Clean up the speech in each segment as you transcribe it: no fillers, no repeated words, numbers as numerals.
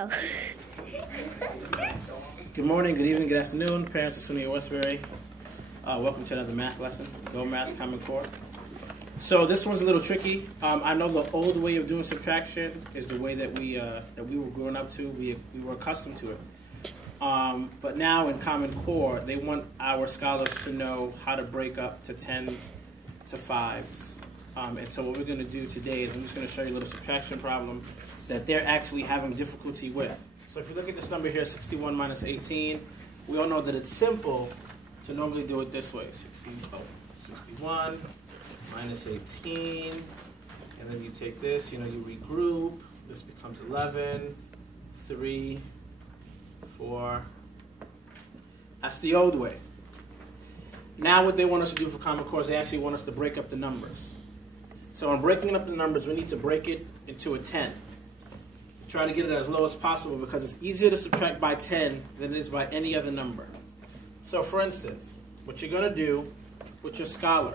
Oh. Good morning, good evening, good afternoon, parents of SUNY Westbury. Welcome to another math lesson, Go Math Common Core. So this one's a little tricky. I know the old way of doing subtraction is the way that we were growing up to. We were accustomed to it. But now in Common Core, they want our scholars to know how to break up to tens to fives. And so what we're going to do today is I'm just going to show you a little subtraction problem that they're actually having difficulty with. So if you look at this number here, 61 minus 18, we all know that it's simple to normally do it this way. 61 minus 18, and then you take this, you regroup. This becomes 11, 3, 4. That's the old way. Now what they want us to do for Common Core is they actually want us to break up the numbers. So in breaking up the numbers, we need to break it into a 10. Try to get it as low as possible because it's easier to subtract by 10 than it is by any other number. So for instance, what you're going to do with your scholar,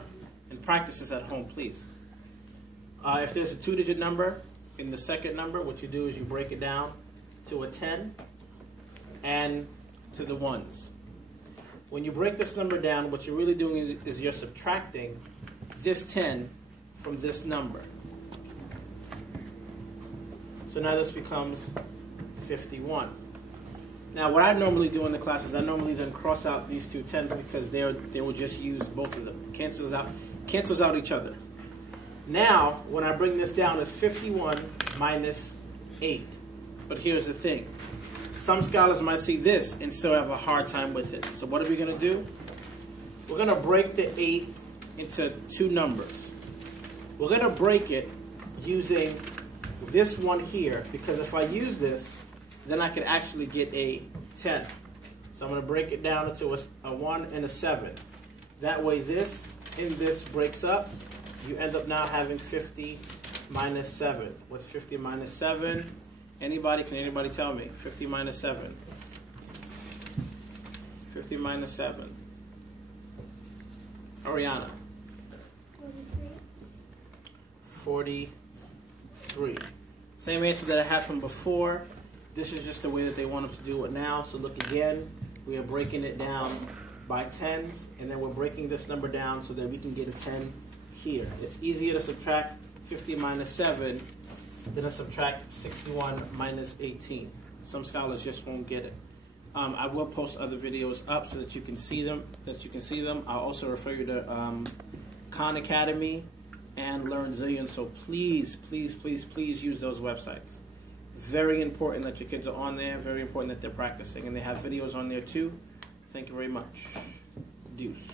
and practice this at home, please. If there's a two-digit number in the second number, what you do is you break it down to a 10 and to the ones. When you break this number down, what you're really doing is you're subtracting this 10 from this number. So now this becomes 51. Now what I normally do in the class is I normally then cross out these two tens because they will just use both of them. Cancels out each other. Now when I bring this down, it's 51 minus 8. But here's the thing. Some scholars might see this and still have a hard time with it. So what are we going to do? We're going to break the 8 into two numbers. We're going to break it using this one here, because if I use this, then I can actually get a 10. So I'm going to break it down into a 1 and a 7. That way this and this breaks up. You end up now having 50 minus 7. What's 50 minus 7? Anybody? Can anybody tell me? 50 minus 7. 50 minus 7. Ariana. 43. Same answer that I had from before. This is just the way that they want us to do it now. So look again. We are breaking it down by tens, and then we're breaking this number down so that we can get a 10 here. It's easier to subtract 50 minus 7 than to subtract 61 minus 18. Some scholars just won't get it. I will post other videos up so that you can see them. I'll also refer you to Khan Academy and Learn Zillion. So please, please, please, please use those websites. Very important that your kids are on there. Very important that they're practicing. And they have videos on there too. Thank you very much. Deuce.